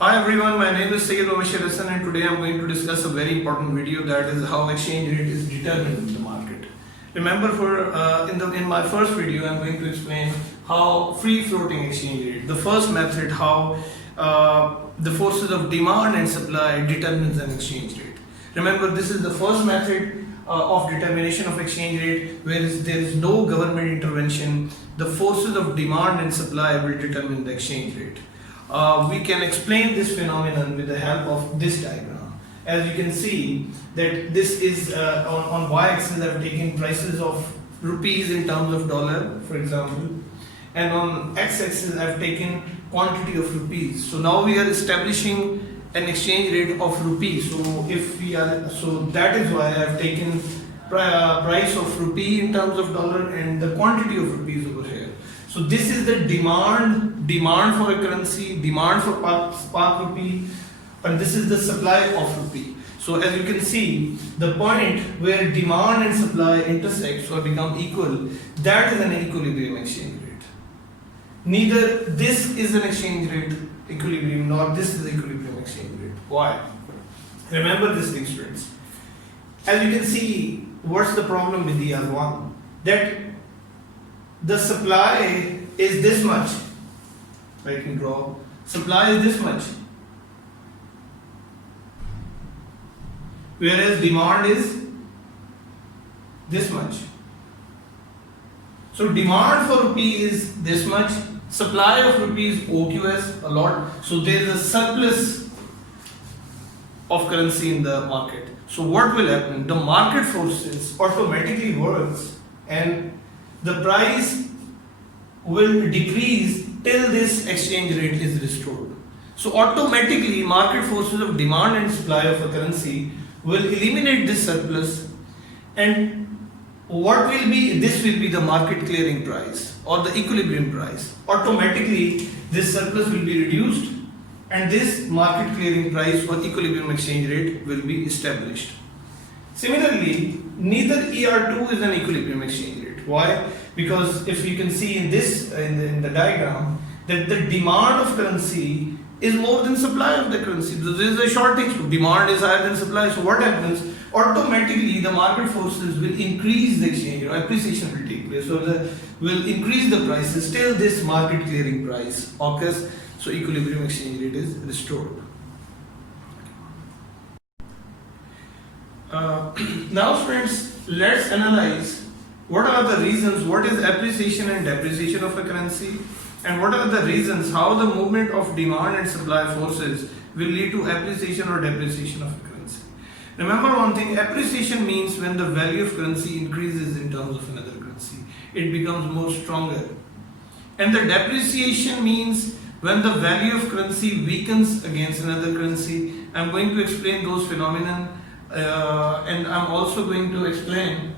Hi everyone, my name is Sayyid Hassan and today I'm going to discuss a very important video, that is how exchange rate is determined in the market. Remember, in my first video I'm going to explain how free floating exchange rate, the first method, how the forces of demand and supply determines an exchange rate. Remember, this is the first method of determination of exchange rate, where there is no government intervention. The forces of demand and supply will determine the exchange rate. We can explain this phenomenon with the help of this diagram. As you can see that this is on y-axis I've taken prices of rupees in terms of dollar, for example, and on x-axis I've taken quantity of rupees. So now we are establishing an exchange rate of rupees. So that is why I've taken price of rupee in terms of dollar and the quantity of rupees over here. So this is the demand for a currency, demand for Pak rupee, and this is the supply of rupee. So as you can see, the point where demand and supply intersect or become equal, that is an equilibrium exchange rate. Neither this is an exchange rate equilibrium nor this is equilibrium exchange rate. Why? Remember this thing, students. As you can see, what's the problem with the R1? That the supply is this much. I can draw. Supply is this much, whereas demand is this much. So demand for rupee is this much, supply of rupee is OQS, a lot. So there is a surplus of currency in the market. So what will happen? The market forces automatically works and the price will decrease till this exchange rate is restored. So automatically market forces of demand and supply of a currency will eliminate this surplus, and what will be, this will be the market clearing price or the equilibrium price. Automatically this surplus will be reduced and this market clearing price or equilibrium exchange rate will be established. Similarly, neither ER2 is an equilibrium exchange rate. Why? Because if you can see in this in the diagram that the demand of currency is more than supply of the currency. So there is a shortage. Demand is higher than supply. So what happens? Automatically the market forces will increase the exchange rate. Appreciation will take place. So will increase the prices till this market clearing price occurs. So equilibrium exchange rate is restored. Now friends, let's analyze what are the reasons, what is appreciation and depreciation of a currency, and what are the reasons how the movement of demand and supply forces will lead to appreciation or depreciation of a currency. Remember one thing, appreciation means when the value of currency increases in terms of another currency, it becomes more stronger. And the depreciation means when the value of currency weakens against another currency. I'm going to explain those phenomena and I'm also going to explain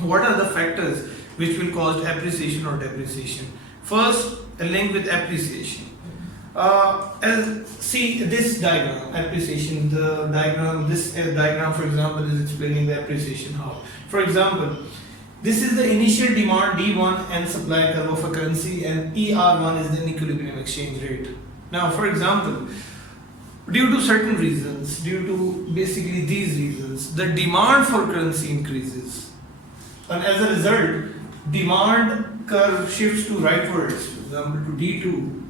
what are the factors which will cause appreciation or depreciation. First, a link with appreciation. See this diagram, appreciation. This diagram, for example, is explaining the appreciation how. For example, this is the initial demand D1 and supply curve of a currency, and ER1 is the equilibrium exchange rate. Now, for example, due to certain reasons, due to basically these reasons, the demand for currency increases, and as a result, demand curve shifts to rightwards, for example to D2.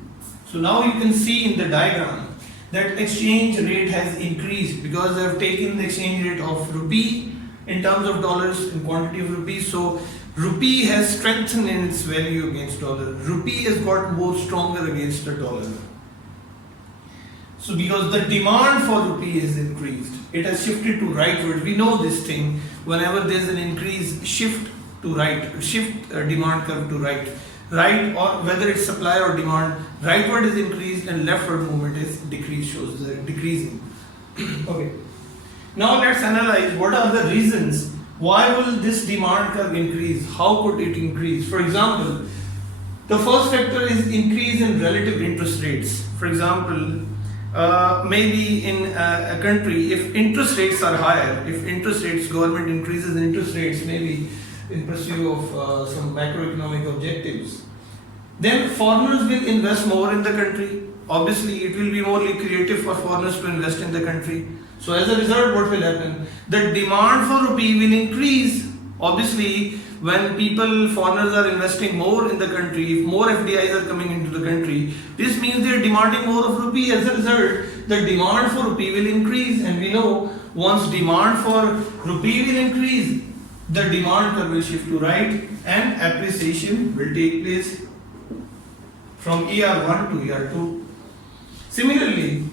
So now you can see in the diagram that exchange rate has increased because I have taken the exchange rate of rupee in terms of dollars and quantity of rupees. So rupee has strengthened in its value against dollar. Rupee has got more stronger against the dollar. So because the demand for rupee is increased, it has shifted to rightward. We know this thing. Whenever there is an increase, shift to right, shift demand curve to right, or whether it's supply or demand, rightward is increased and leftward movement is decreased, shows the decreasing. Okay. Now let's analyze what are the reasons. Why will this demand curve increase? How could it increase? For example, the first factor is increase in relative interest rates. For example, maybe in a country, if interest rates are higher, if interest rates, government increases interest rates, maybe in pursuit of some macroeconomic objectives, then foreigners will invest more in the country. obviously it will be more lucrative for foreigners to invest in the country. So as a result, what will happen? The demand for rupee will increase. Obviously, when foreigners are investing more in the country, if more FDIs are coming into the country, this means they are demanding more of rupee. As a result, the demand for rupee will increase, and we know once demand for rupee will increase, the demand curve will shift to right and appreciation will take place from ER1 to ER2. Similarly,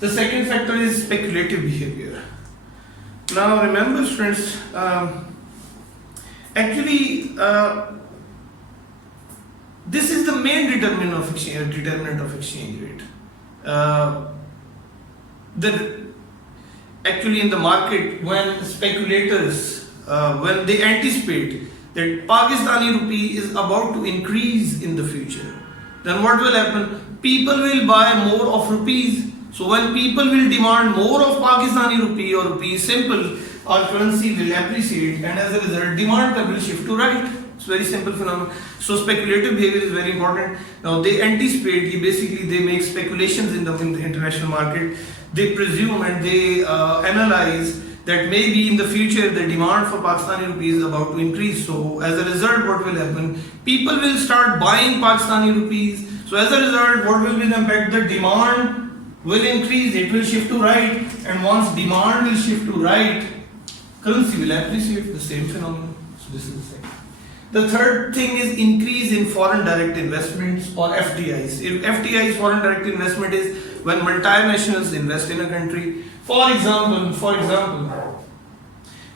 the second factor is speculative behavior. Now remember students, this is the main determinant of exchange rate. Actually in the market, when speculators, when they anticipate that Pakistani rupee is about to increase in the future, then what will happen? People will buy more of rupees. So when people will demand more of Pakistani rupee or rupee simple, our currency will appreciate, and as a result demand will shift to right. It's very simple phenomenon. So speculative behavior is very important. Now they anticipate, they make speculations in the international market. They presume and they analyze that maybe in the future the demand for Pakistani rupee is about to increase. So as a result, what will happen? People will start buying Pakistani rupees. So as a result, what will be the impact? The demand will increase, it will shift to right, and once demand will shift to right, currency will appreciate. The same phenomenon. So this is the second. The third thing is increase in foreign direct investments or FDIs. If FDIs, foreign direct investment, is when multinationals invest in a country. For example,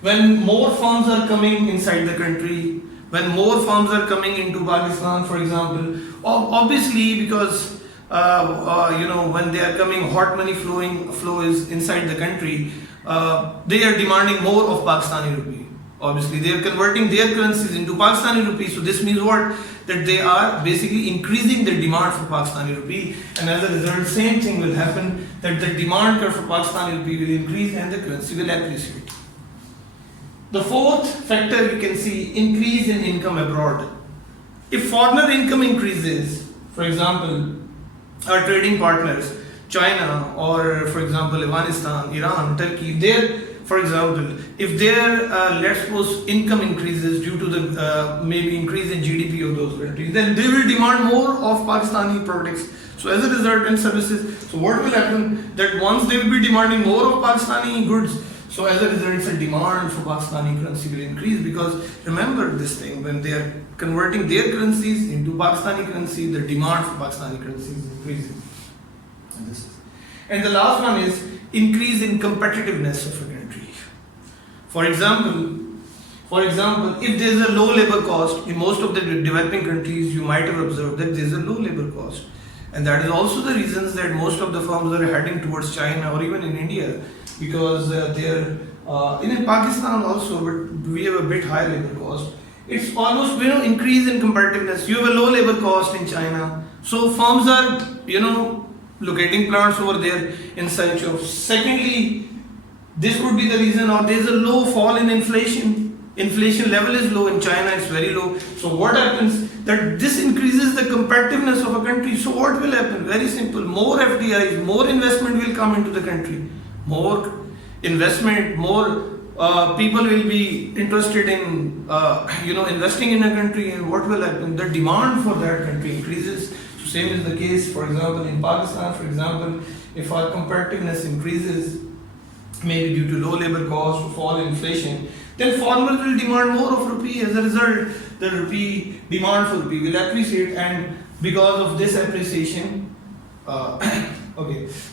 when more firms are coming inside the country, when more firms are coming into Pakistan, for example, obviously because when they are coming, hot money flow is inside the country, they are demanding more of Pakistani rupee. Obviously, they are converting their currencies into Pakistani rupee. So this means what? That they are basically increasing the demand for Pakistani rupee, and as a result, same thing will happen, that the demand curve for Pakistani rupee will increase and the currency will appreciate. The fourth factor you can see, increase in income abroad. If foreigner income increases, for example, our trading partners, China or for example Afghanistan, Iran, Turkey, if their let's suppose income increases due to the maybe increase in GDP of those countries, then they will demand more of Pakistani products. So as a result, and services. So what will happen? That once they will be demanding more of Pakistani goods, so as a result, the demand for Pakistani currency will increase, because remember this thing, when they are converting their currencies into Pakistani currency, the demand for Pakistani currency is increasing. And the last one is increase in competitiveness of a country. For example, if there is a low labor cost in most of the developing countries, you might have observed that there is a low labor cost. And that is also the reasons that most of the firms are heading towards China or even in India, because they're in Pakistan also, but we have a bit high labor cost. It's almost increase in competitiveness. You have a low labor cost in China, so firms are locating plants over there in search of. Secondly, this would be the reason, or there is a low fall in inflation. Inflation level is low in China; it's very low. So what happens? That this increases the competitiveness of a country. So what will happen? Very simple. More FDIs, more investment will come into the country. More investment, more people will be interested in investing in a country, and what will happen? The demand for that country increases. So same is the case, for example, in Pakistan. For example, if our competitiveness increases, maybe due to low labor cost or fall in inflation, then foreigners will demand more of rupee. As a result, the demand for rupee will appreciate, and because of this appreciation,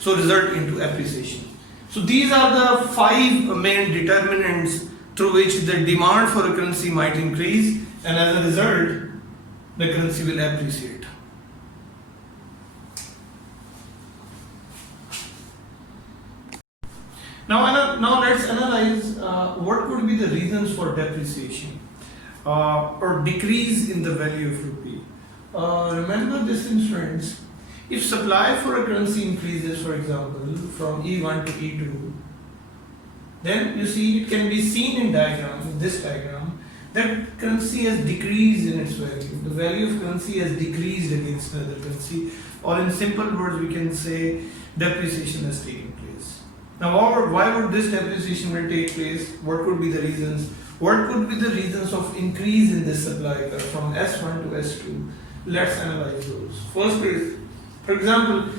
result into appreciation. So these are the 5 main determinants through which the demand for a currency might increase, and as a result, the currency will appreciate. Now let's analyze what could be the reasons for depreciation or decrease in the value of rupee. Remember this, friends. If supply for a currency increases, for example, from E1 to E2, then you see it can be seen in this diagram, that currency has decreased in its value. The value of currency has decreased against another currency. or in simple words we can say depreciation has taken place. Now why would this depreciation will take place? What could be the reasons? What could be the reasons of increase in this supply curve from S1 to S2? Let's analyze those. First is, for example,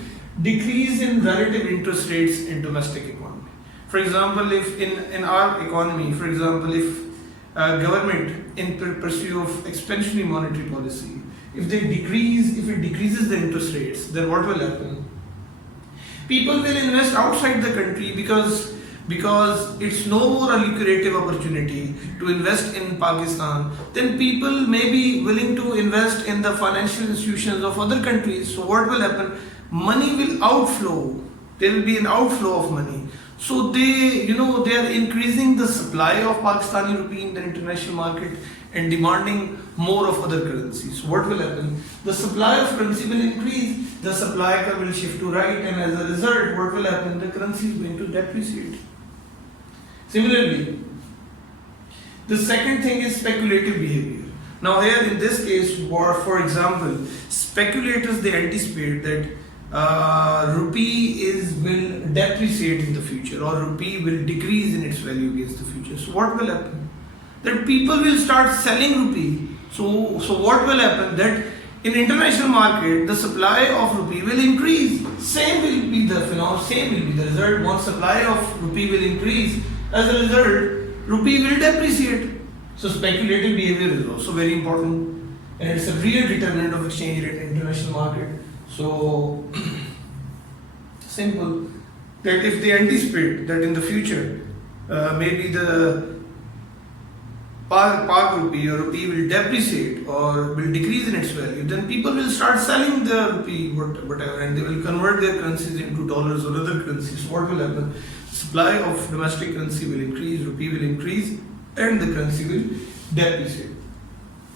decrease in relative interest rates in domestic economy. For example, if in our economy, for example, if government in pursuit of expansionary monetary policy, if it decreases the interest rates, then what will happen? People will invest outside the country because it's no more a lucrative opportunity to invest in Pakistan. Then people may be willing to invest in the financial institutions of other countries. So what will happen? Money will outflow. There will be an outflow of money. So they are increasing the supply of Pakistani rupee in the international market and demanding more of other currencies. So what will happen? The supply of currency will increase, the supply curve will shift to right, and as a result, what will happen? The currency is going to depreciate. Similarly, the second thing is speculative behavior. Now here in this case, for example, speculators, they anticipate that rupee will depreciate in the future, or rupee will decrease in its value against the future. So what will happen? That people will start selling rupee. So what will happen? That in international market, the supply of rupee will increase. Same will be the phenomenon, same will be the result. Once supply of rupee will increase, as a result, rupee will depreciate. So speculative behavior is also very important, and it's a real determinant of exchange rate in international market. So simple, that if they anticipate that in the future maybe the Pak rupee or rupee will depreciate or will decrease in its value, then people will start selling the rupee whatever, and they will convert their currencies into dollars or other currencies. So what will happen? Supply of domestic currency will increase, rupee will increase, and the currency will depreciate.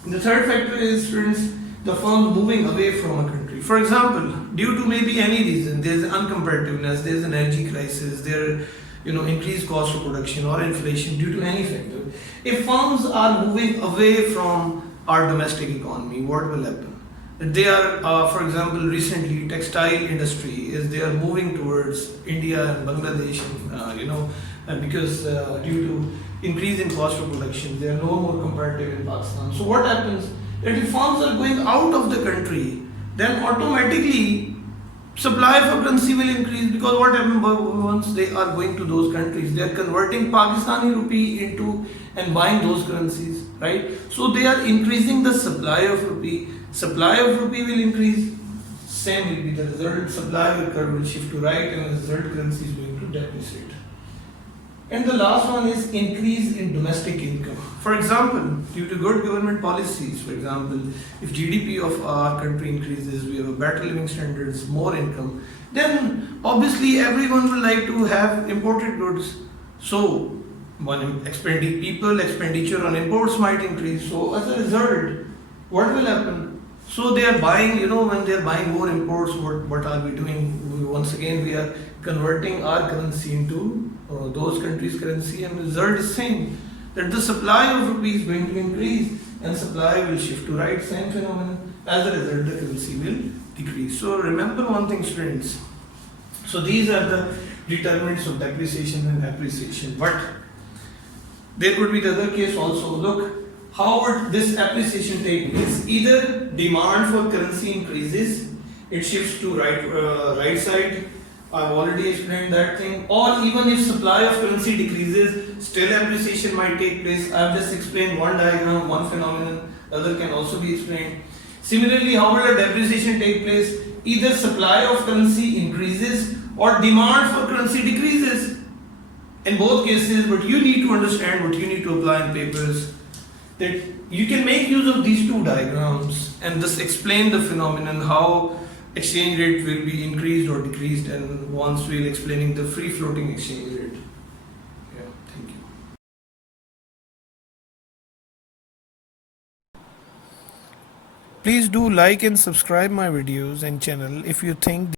The third factor is, friends, the firms moving away from a country. For example, due to maybe any reason, there is uncompetitiveness, there is an energy crisis, there increased cost of production or inflation due to any factor. If firms are moving away from our domestic economy, what will happen? They are, for example, recently textile industry they are moving towards India and Bangladesh, because due to increase in cost of production, they are no more competitive in Pakistan. So what happens? That if firms are going out of the country, then automatically supply for currency will increase, because what happens once they are going to those countries, they are converting Pakistani rupee into and buying those currencies, right? So they are increasing the supply of rupee. Supply of rupee will increase, same will be the result. Supply curve will shift to right, and the result currency is going to depreciate. And the last one is increase in domestic income. For example, due to good government policies, for example, if GDP of our country increases, we have a better living standards, more income, then obviously everyone will like to have imported goods. So expenditure on imports might increase. So as a result, what will happen? So they are buying, when they are buying more imports, what are we doing? Once again, we are converting our currency into those countries' currency, and the result is same, that the supply of rupee is going to increase and supply will shift to right, same phenomenon. As a result, the currency will decrease. So remember one thing, students. So these are the determinants of depreciation and appreciation. But there could be the other case also. Look, how would this appreciation take place? Either demand for currency increases, it shifts to right side. I've already explained that thing. Or even if supply of currency decreases, still appreciation might take place. I've just explained one diagram, one phenomenon. The other can also be explained. Similarly, how will a depreciation take place? Either supply of currency increases or demand for currency decreases. In both cases, what you need to understand, what you need to apply in papers, that you can make use of these two diagrams and thus explain the phenomenon, how exchange rate will be increased or decreased, and once we'll explaining the free floating exchange rate. Yeah, thank you. Please do like and subscribe my videos and channel if you think